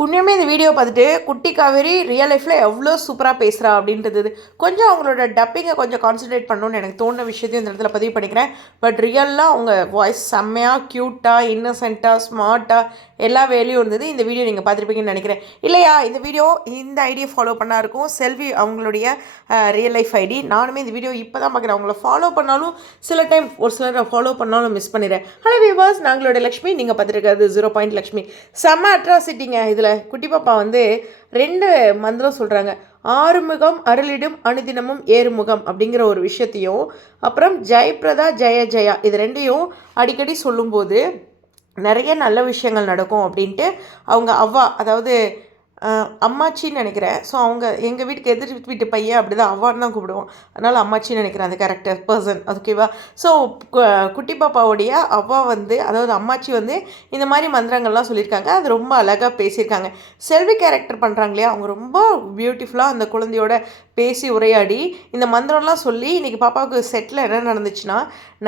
உண்மையுமே இந்த வீடியோ பார்த்துட்டு குட்டி காவேரி ரியல் லைஃப்பில் எவ்வளோ சூப்பராக பேசுகிறா அப்படின்றது கொஞ்சம் அவங்களோட டப்பிங்கை கொஞ்சம் கான்சன்ட்ரேட் பண்ணணும்னு எனக்கு தோணுன விஷயத்தையும் இந்த இடத்துல பதிவு பண்ணிக்கிறேன். பட் ரியலாக அவங்க வாய்ஸ் செம்மையாக க்யூட்டாக இன்னசென்ட்டாக ஸ்மார்ட்டாக எல்லா வேலையும் இருந்தது. இந்த வீடியோ நீங்கள் பார்த்துருப்பீங்கன்னு நினைக்கிறேன். இல்லையா இந்த வீடியோ இந்த ஐடியை ஃபாலோ பண்ணா இருக்கும். செல்வி அவங்களுடைய ரியல் லைஃப் ஐடி நானுமே இந்த வீடியோ இப்போ தான் பார்க்குறேன். அவங்கள ஃபாலோ பண்ணாலும் சில டைம் ஒரு சிலரை ஃபாலோ பண்ணாலும் மிஸ் பண்ணிடுறேன். ஹலோ விவாஸ் நாங்களோட லக்ஷ்மி. நீங்கள் பார்த்துட்டு ஜீரோ பாயிண்ட் லக்ஷ்மி. செம்ம அட்ராசிட்டிங்க இது இதில் குட்டி பாப்பா வந்து ரெண்டு மந்திரம் சொல்கிறாங்க ஆறுமுகம் அருளிடும் அனுதினமும் ஏறுமுகம் அப்படிங்கிற ஒரு விஷயத்தையும் அப்புறம் ஜெயபிரதா ஜெய ஜெயா இது ரெண்டையும் அடிக்கடி சொல்லும்போது நிறைய நல்ல விஷயங்கள் நடக்கும் அப்படின்ட்டு அவங்க அவ்வா அதாவது அம்மாச்சின்னு நினைக்கிறேன். ஸோ அவங்க எங்கள் வீட்டுக்கு எதிர் வீட்டு பையன் அப்படி தான் அவ்வான்னு தான் கூப்பிடுவோம் அதனால் அம்மாச்சின்னு நினைக்கிறேன் அந்த கேரக்டர் பர்சன் ஓகேவா ஸோ குட்டி பாப்பாவுடைய அவ்வா வந்து அதாவது அம்மாச்சி வந்து இந்த மாதிரி மந்திரங்கள்லாம் சொல்லியிருக்காங்க. அது ரொம்ப அழகாக பேசியிருக்காங்க. செல்வி கேரக்டர் பண்ணுறாங்க இல்லையா? அவங்க ரொம்ப பியூட்டிஃபுல்லாக அந்த குழந்தையோட பேசி உரையாடி இந்த மந்திரம்லாம் சொல்லி இன்றைக்கி பாப்பாவுக்கு செட்டில் என்ன நடந்துச்சுன்னா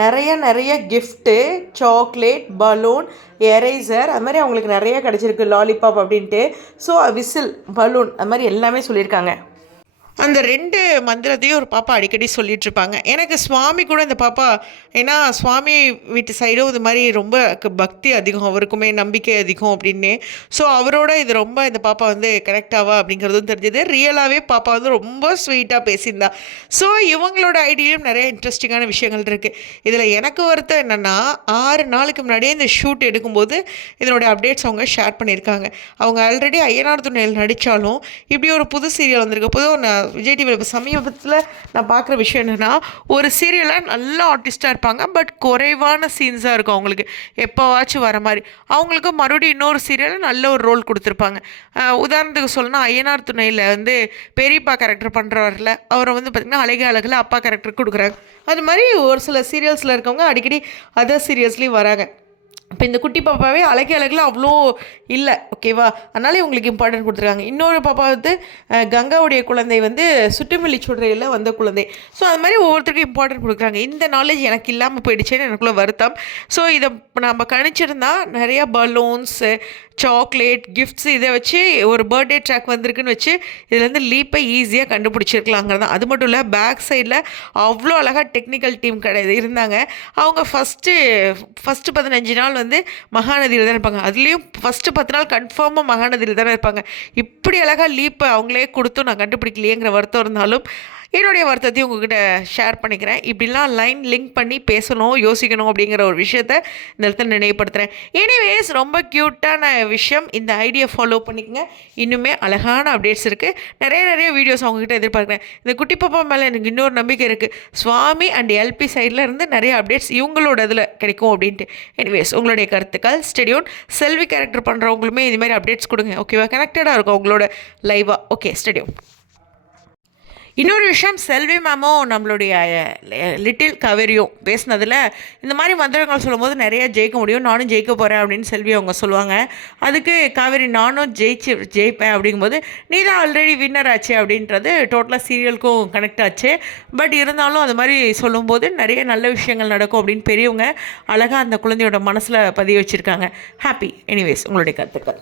நிறைய நிறைய கிஃப்ட்டு சாக்லேட் பலூன் எரேசர் அது மாதிரி அவங்களுக்கு நிறைய கிடச்சிருக்கு லாலிபாப் அப்படின்ட்டு. ஸோ விசில் பலூன் அது மாதிரி எல்லாமே சொல்லியிருக்காங்க. அந்த ரெண்டு மந்திரத்தையும் ஒரு பாப்பா அடிக்கடி சொல்லிட்டு இருப்பாங்க எனக்கு சுவாமி கூட இந்த பாப்பா ஏன்னா சுவாமி வீட்டு சைடும் இது மாதிரி ரொம்ப பக்தி அதிகம் அவருக்குமே நம்பிக்கை அதிகம் அப்படின்னு. ஸோ அவரோட இது ரொம்ப இந்த பாப்பா வந்து கரெக்டாவா அப்படிங்கிறதும் தெரிஞ்சது. ரியலாகவே பாப்பா வந்து ரொம்ப ஸ்வீட்டாக பேசியிருந்தா. ஸோ இவங்களோட ஐடியிலும் நிறைய இன்ட்ரெஸ்டிங்கான விஷயங்கள் இருக்குது இதில் எனக்கு வருத்தம் என்னென்னா ஆறு நாளுக்கு முன்னாடியே இந்த ஷூட் எடுக்கும்போது இதனுடைய அப்டேட்ஸ் அவங்க ஷேர் பண்ணியிருக்காங்க. அவங்க ஆல்ரெடி ஐயனார் துணையில் நடித்தாலும் இப்படி ஒரு புது சீரியல் வந்திருக்கு. புது விஜய் டிவியில் இப்போ சமீபத்தில் நான் பார்க்குற விஷயம் என்னென்னா ஒரு சீரியலாக நல்ல ஆர்டிஸ்ட்டாக இருப்பாங்க பட் குறைவான சீன்ஸாக இருக்கும் அவங்களுக்கு. எப்போவாச்சும் வர மாதிரி. அவங்களுக்கு மறுபடியும் இன்னொரு சீரியலில் நல்ல ஒரு ரோல் கொடுத்துருப்பாங்க. உதாரணத்துக்கு சொல்லணும்னா ஐயனார் துணையில் வந்து பெரியப்பா கேரக்டர் பண்ணுறவரில் அவரை வந்து பார்த்திங்கன்னா அழகிய அழகில் அப்பா கேரக்டர் கொடுக்குறாங்க. அது மாதிரி ஒரு சில சீரியல்ஸில் இருக்கவங்க அடிக்கடி அதர் சீரியல்ஸ்லேயும் வராங்க. இப்போ இந்த குட்டி பாப்பாவே அழகி அழகில் அவ்வளோ இல்லை ஓகேவா அதனால இவங்களுக்கு இம்பார்ட்டன்ட் கொடுத்துருக்காங்க. இன்னொரு பாப்பா வந்து கங்காவுடைய குழந்தை வந்து சுட்டுமில்லி சுடுறையில் வந்த குழந்தை. ஸோ அது மாதிரி ஒவ்வொருத்தருக்கும் இம்பார்ட்டன்ட் கொடுக்குறாங்க. இந்த நாலேஜ் எனக்கு இல்லாமல் போயிடுச்சேன்னு எனக்குள்ளே வருத்தம். ஸோ இதை நம்ம கணிச்சிருந்தா நிறையா பலூன்ஸு சாக்லேட் கிஃப்ட்ஸ் இதை வச்சு ஒரு பர்த்டே ட்ராக் வந்திருக்குன்னு வச்சு இதுலேருந்து லீப்பை ஈஸியாக கண்டுபிடிச்சிருக்கலாங்கிறது தான் அது மட்டும் இல்லை பேக் சைடில் அவ்வளோ அழகாக டெக்னிக்கல் டீம் கிடையாது இருந்தாங்க. அவங்க ஃபஸ்ட்டு ஃபஸ்ட்டு பதினஞ்சு நாள் வந்து மகாநதியில் தான் இருப்பாங்க. அதுலேயும் ஃபஸ்ட்டு பத்து நாள் கன்ஃபார்மாக மகாநதியில் தானே இருப்பாங்க. இப்படி அழகாக லீப்பை அவங்களே கொடுத்தும் நான் கண்டுபிடிக்கலையேங்கிற வருத்தம் இருந்தாலும் என்னுடைய வருத்தத்தையும் உங்ககிட்ட ஷேர் பண்ணிக்கிறேன். இப்படிலாம் லைன் லிங்க் பண்ணி பேசணும் யோசிக்கணும் அப்படிங்கிற ஒரு விஷயத்த இந்த இடத்துல நினைவுபடுத்துகிறேன் எனிவேஸ் ரொம்ப க்யூட்டான விஷயம். இந்த ஐடியா ஃபாலோ பண்ணிக்கங்க. இன்னுமே அழகான அப்டேட்ஸ் இருக்குது நிறைய நிறைய வீடியோஸ் அவங்ககிட்ட எதிர்பார்க்குறேன். இந்த குட்டி பாப்பா மேலே எனக்கு இன்னொரு நம்பிக்கை இருக்குது சுவாமி அண்ட் எல்பி சைடில் இருந்து நிறைய அப்டேட்ஸ் இவங்களோட இதில் கிடைக்கும் அப்படின்ட்டு. எனிவேஸ் உங்களுடைய கருத்துக்கள் ஸ்டெடியூன் செல்வி கேரக்டர் பண்ணுறவங்களுமே இது மாதிரி அப்டேட்ஸ் கொடுங்க. ஓகேவா கனெக்டடாக இருக்கும் உங்களோட லைவாக ஓகே ஸ்டெடியூன் இன்னொரு விஷயம் செல்வி மேமும் நம்மளுடைய லிட்டில் கவேரியும் பேசினதில் இந்த மாதிரி மந்திரங்கள் சொல்லும்போது நிறைய ஜெயிக்க முடியும் நானும் ஜெயிக்க போகிறேன் அப்படின்னு செல்வி அவங்க சொல்லுவாங்க. அதுக்கு காவேரி நானும் ஜெயிச்சு ஜெயிப்பேன் அப்படிங்கும்போது நீ தான் ஆல்ரெடி வின்னர் ஆச்சு அப்படின்றது டோட்டலாக சீரியலுக்கும் கனெக்ட் ஆச்சு. பட் இருந்தாலும் அது மாதிரி சொல்லும்போது நிறைய நல்ல விஷயங்கள் நடக்கும் அப்படின்னு பெரியவங்க அழகாக அந்த குழந்தையோட மனசில் பதிய வச்சுருக்காங்க. ஹாப்பி எனிவேஸ் உங்களுடைய கருத்துக்கள்.